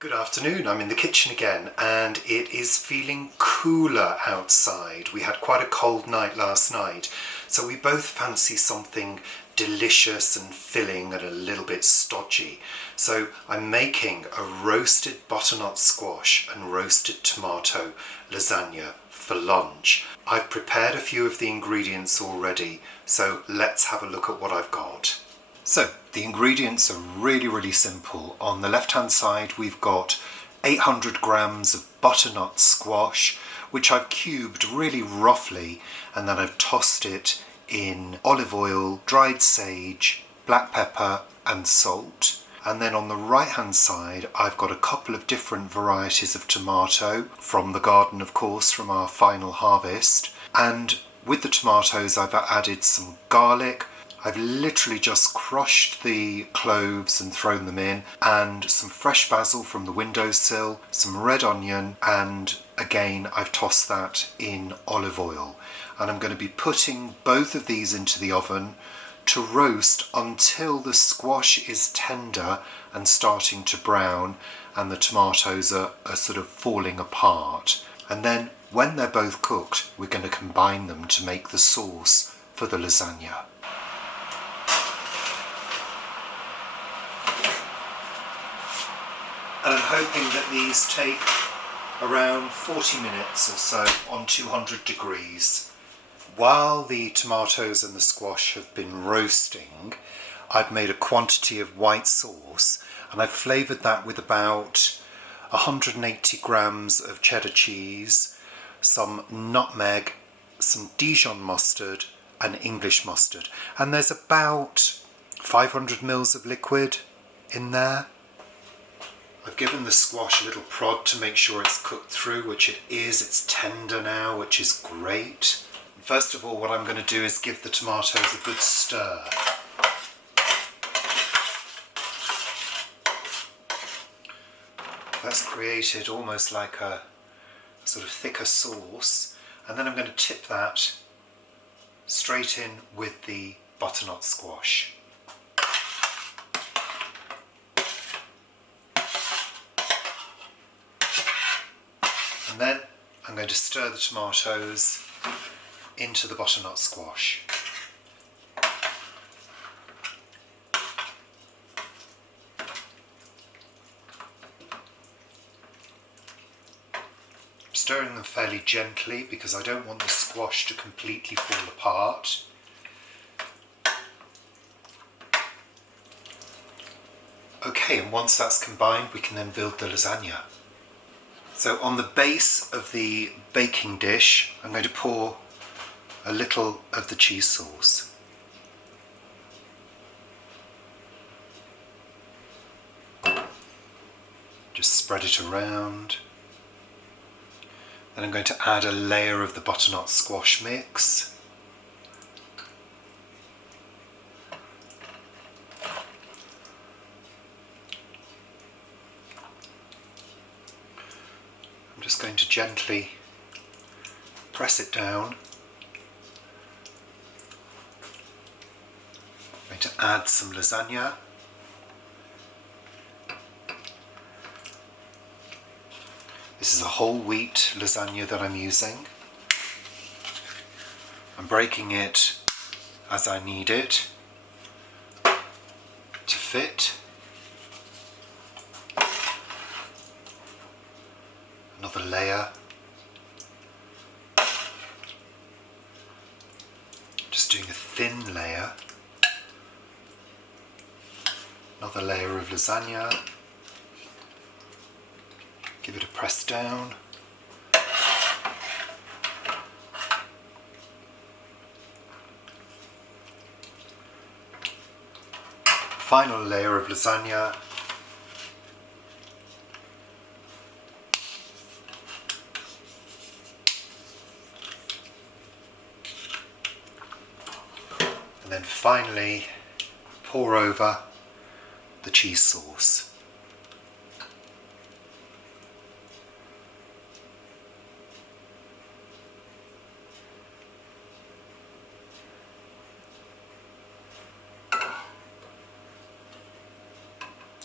Good afternoon, I'm in the kitchen again and it is feeling cooler outside. We had quite a cold night last night, so we both fancy something delicious and filling and a little bit stodgy. So I'm making a roasted butternut squash and roasted tomato lasagna for lunch. I've prepared a few of the ingredients already, so let's have a look at what I've got. So the ingredients are really simple. On the left hand side we've got 800 grams of butternut squash, which I've cubed really roughly, and then I've tossed it in olive oil, dried sage, black pepper and salt. And then on the right hand side I've got a couple of different varieties of tomato from the garden, of course, from our final harvest. And with the tomatoes I've added some garlic. I've literally just crushed the cloves and thrown them in, and some fresh basil from the windowsill, some red onion, and again I've tossed that in olive oil. And I'm going to be putting both of these into the oven to roast until the squash is tender and starting to brown and the tomatoes are sort of falling apart. And then when they're both cooked, we're going to combine them to make the sauce for the lasagna. And I'm hoping that these take around 40 minutes or so on 200 degrees. While the tomatoes and the squash have been roasting, I've made a quantity of white sauce and I've flavoured that with about 180 grams of cheddar cheese, some nutmeg, some Dijon mustard and English mustard. And there's about 500 mils of liquid in there. I've given the squash a little prod to make sure it's cooked through, which it is. It's tender now, which is great. First of all, what I'm going to do is give the tomatoes a good stir. That's created almost like a sort of thicker sauce, and then I'm going to tip that straight in with the butternut squash. And then I'm going to stir the tomatoes into the butternut squash. I'm stirring them fairly gently because I don't want the squash to completely fall apart. Okay, and once that's combined, we can then build the lasagna. So on the base of the baking dish, I'm going to pour a little of the cheese sauce. Just spread it around. Then I'm going to add a layer of the butternut squash mix. I'm just going to gently press it down. I'm going to add some lasagna. This is a whole wheat lasagna that I'm using. I'm breaking it as I need it to fit. Another layer. Just doing a thin layer. Another layer of lasagna. Give it a press down. Final layer of lasagna. And then finally pour over the cheese sauce.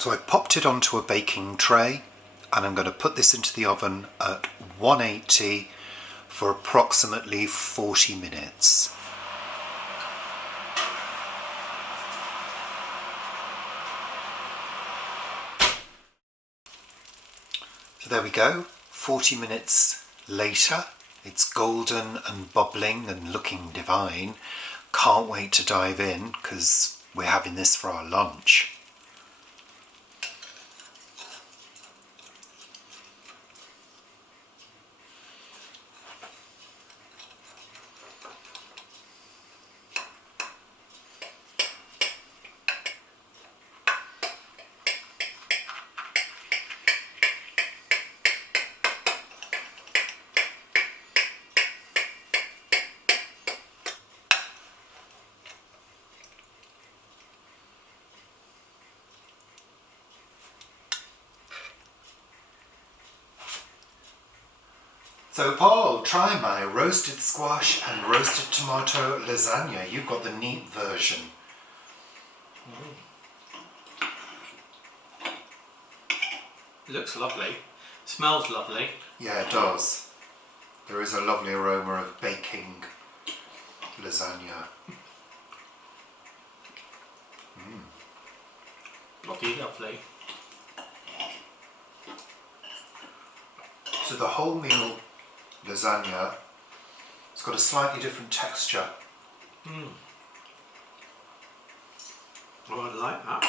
So I popped it onto a baking tray and I'm going to put this into the oven at 180 for approximately 40 minutes. So there we go, 40 minutes later. It's golden and bubbling and looking divine. Can't wait to dive in because we're having this for our lunch. So Paul, try my roasted squash and roasted tomato lasagna. You've got the neat version. It looks lovely. Smells lovely. Yeah, it does. There is a lovely aroma of baking lasagna. Bloody lovely. So the wholemeal lasagna, it's got a slightly different texture. Oh, I like that.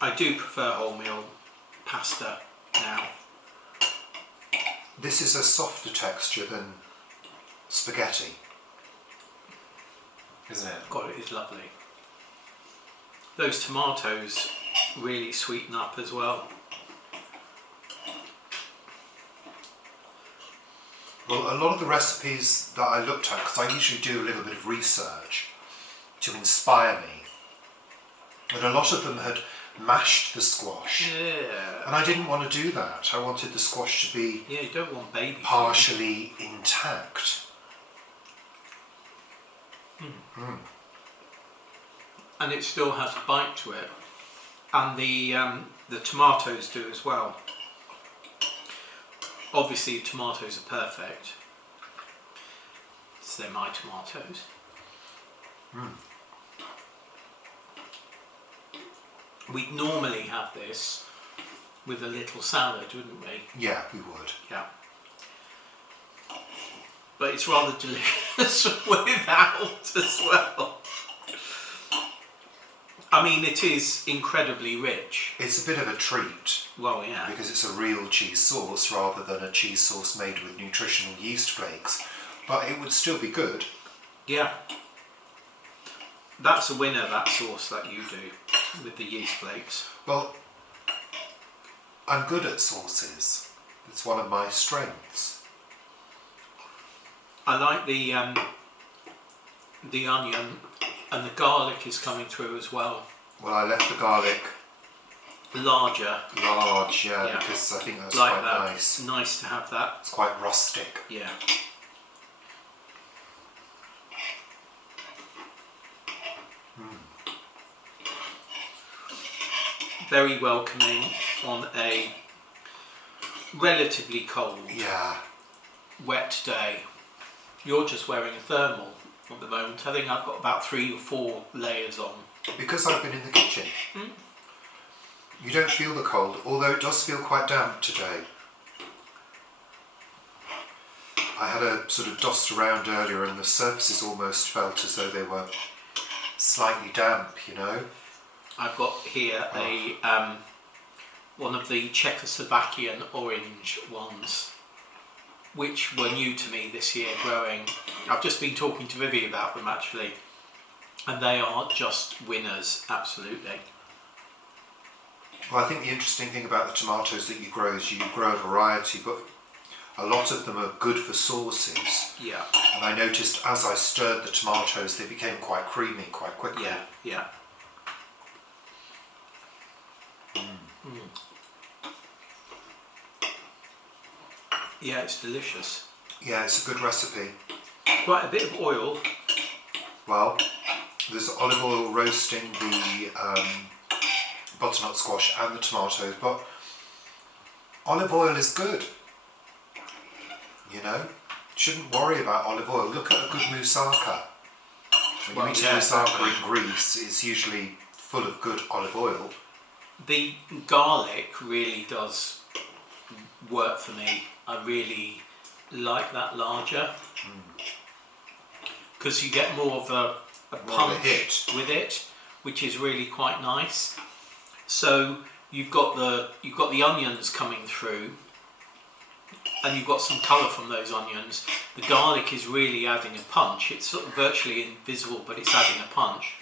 I do prefer wholemeal pasta now. This is a softer texture than spaghetti, isn't it? God, it is lovely. Those tomatoes really sweeten up as well. Well, a lot of the recipes that I looked at, because I usually do a little bit of research to inspire me, and a lot of them had mashed the squash. Yeah. And I didn't want to do that. I wanted the squash to be Yeah, you don't want baby food. partially intact. And it still has a bite to it. And the tomatoes do as well. Obviously tomatoes are perfect. So they're my tomatoes. We'd normally have this with a little salad, wouldn't we? Yeah, we would. Yeah. But it's rather delicious without as well. I mean, it is incredibly rich. It's a bit of a treat. Well, yeah. Because it's a real cheese sauce rather than a cheese sauce made with nutritional yeast flakes. But it would still be good. Yeah. That's a winner, that sauce that you do with the yeast flakes. Well, I'm good at sauces. It's one of my strengths. I like the onion, and the garlic is coming through as well. Well, I left the garlic Larger. large, yeah, Yeah. because I think that's Like quite that. nice. Nice to have that. It's quite rustic. Yeah. Very welcoming on a relatively cold, Yeah. wet day. You're just wearing a thermal at the moment. I think I've got about 3 or 4 layers on. Because I've been in the kitchen. You don't feel the cold, although it does feel quite damp today. I had a sort of dust around earlier and the surfaces almost felt as though they were slightly damp, you know? I've got here a one of the Czechoslovakian orange ones, which were new to me this year growing. I've just been talking to Vivi about them actually, and they are just winners, absolutely. Well, I think the interesting thing about the tomatoes that you grow is you grow a variety, but a lot of them are good for sauces. Yeah. And I noticed as I stirred the tomatoes, they became quite creamy quite quickly. Yeah, yeah. Yeah, it's delicious. Yeah, it's a good recipe. Quite a bit of oil. Well, there's olive oil roasting the butternut squash and the tomatoes, but olive oil is good. You know, shouldn't worry about olive oil. Look at a good moussaka. When you eat a moussaka in Greece, it's usually full of good olive oil. The garlic really does work for me. I really like that larger because you get more of a punch with it, which is really quite nice. So you've got the onions coming through, and you've got some colour from those onions. The garlic is really adding a punch. It's sort of virtually invisible, but it's adding a punch.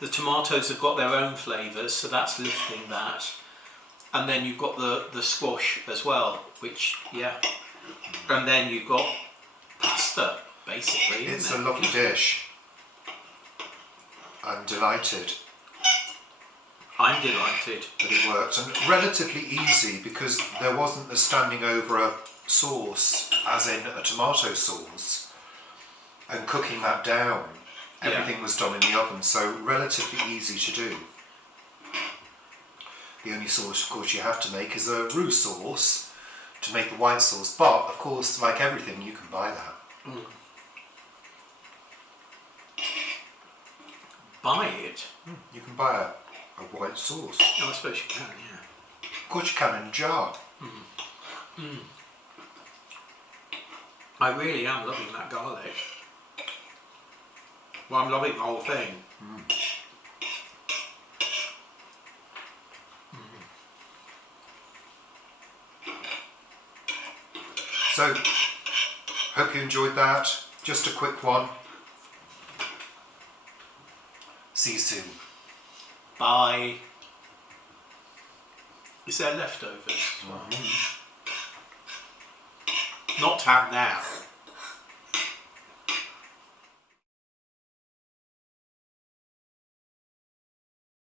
The tomatoes have got their own flavours, so that's lifting that. And then you've got the squash as well, which, yeah. And then you've got pasta, basically. It's a lovely dish. I'm delighted. I'm delighted that it worked, and relatively easy because there wasn't the standing over a sauce, as in a tomato sauce, and cooking that down. Everything was done in the oven, so relatively easy to do. The only sauce, of course, you have to make is a roux sauce to make the white sauce, but of course, like everything, you can buy that. Buy it? You can buy a white sauce. Oh, I suppose you can, yeah. Of course you can, in a jar. I really am loving that garlic. Well, I'm loving the whole thing. So, hope you enjoyed that. Just a quick one. See you soon. Bye. Is there leftovers? Not to have now.